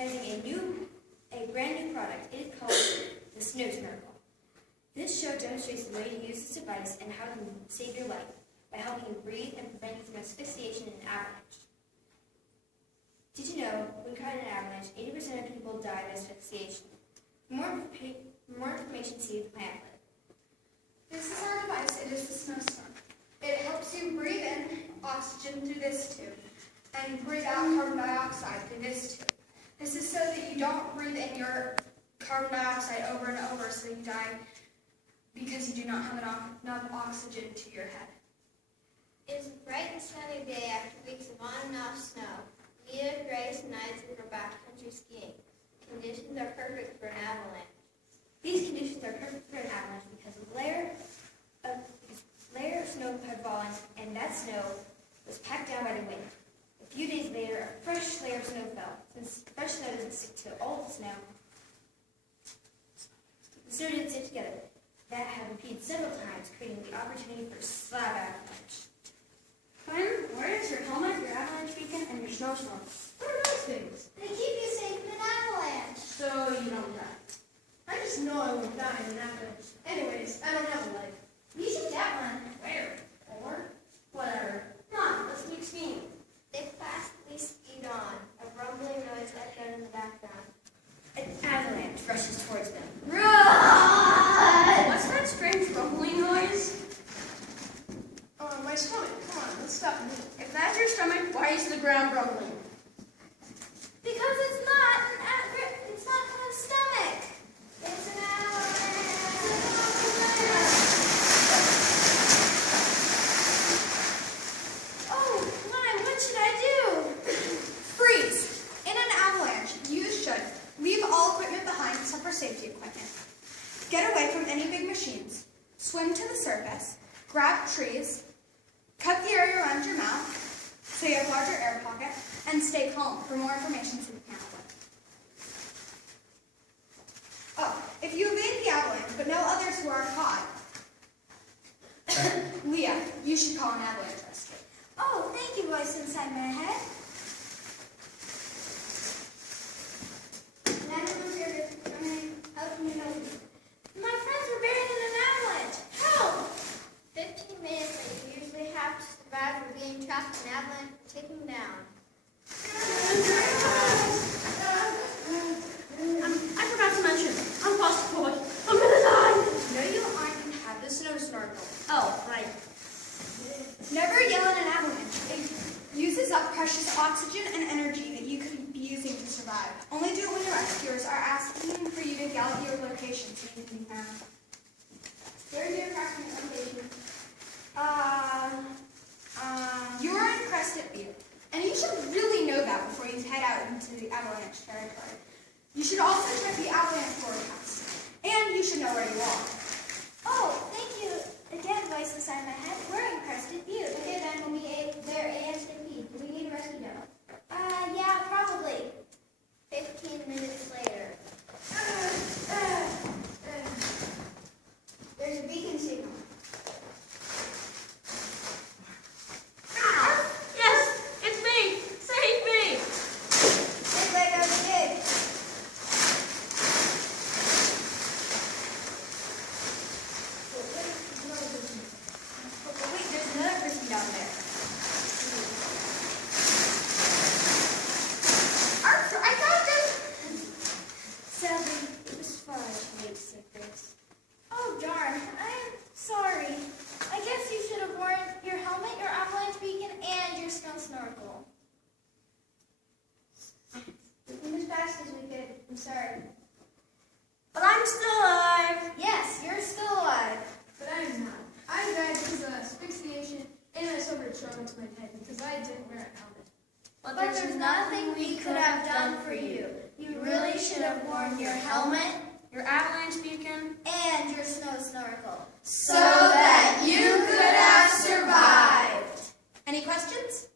advertising a brand new product. It is called the Snorkel. This show demonstrates the way to use this device and how it can save your life by helping you breathe and prevent you from asphyxiation in an avalanche. Did you know when caught in an avalanche, 80% of people die of asphyxiation? For more information, see the pamphlet. This is our device. It is the Snorkel. It helps you breathe in oxygen through this tube and breathe out carbon dioxide through this tube. This is so that you don't breathe in your carbon dioxide over and over so you die because you do not have enough oxygen to your head. It is a bright and sunny day after weeks of on and off snow. Neither Grace and Isaac are backcountry skiing. Conditions are perfect for an avalanche. These conditions are perfect for an avalanche because a layer of snow had fallen, and that snow was packed down by the wind. A few days later, a fresh layer of snow fell. Since fresh snow doesn't stick to old snow, the snow didn't stick together. That had repeated several times, creating the opportunity for a slab avalanche. Clem, where is your helmet, your avalanche beacon, and your snow storm? What are those things? They keep you safe in an avalanche. So you don't die. I just know I won't die in an avalanche. Anyways, I don't have a leg. You should get one. Where? Or? Whatever. Come on, let's keep skiing. They fastly skied on. A rumbling noise echoed in the background. An avalanche rushes towards them. Run! What's that strange rumbling noise? Oh, my stomach. Come on, let's stop. If that's your stomach, why is the ground rumbling? Because it's not a stomach. It's an avalanche. Oh, my, what should I do? Freeze. In an avalanche, you should leave all equipment behind except for safety equipment. Get away from any big machines. Swim to the surface. Grab trees. Cut the area around your mouth so you have larger air pocket. And stay calm. For more information, see the pamphlet. Oh, if you evade the avalanche, but know others who are caught, Leah, you should call an avalanche rescue. Oh, thank you, voice inside my head. Everyone's here to come in. Help me, help me. My friends were buried in an avalanche. Help! 15 minutes that you usually have to survive for being trapped in an avalanche and taken down. I forgot to mention, I'm claustrophobic. I'm gonna die! No, you aren't. You have the Snorkel. Oh, right. Never yell in an avalanche. It uses up precious oxygen and energy that you could be using to survive. Only do it when the rescuers are asking for you to yell at your location so you can be found. Where's your approximate location? You're in Crested Butte, and you should really know that before you head out into the avalanche territory. You should also check the avalanche forecast, and you should know where you are. Oh, thank you again, voice inside my head. We're in Crested Butte. Okay, then we'll be there ASAP. Do we need a rescue dog? Yeah, probably. 15 minutes later. There's a beacon signal. Yes, it's me! Save me! This way goes the gig. But wait, there's another person down there. Arthur, I got this! Sadly, it was far too late to save Grace. Oh, darn. I'm sorry. I guess you should have worn your helmet, your avalanche beacon, and your snorkel. We came as fast as we could. I'm sorry. But I'm still alive! Yes, you're still alive. But I'm not. I died because of asphyxiation and I suffered trauma to my head because I didn't wear a helmet. But there's nothing we could have done for you. You really should have worn your helmet Your avalanche beacon? and your snorkel. So that you could have survived. Any questions?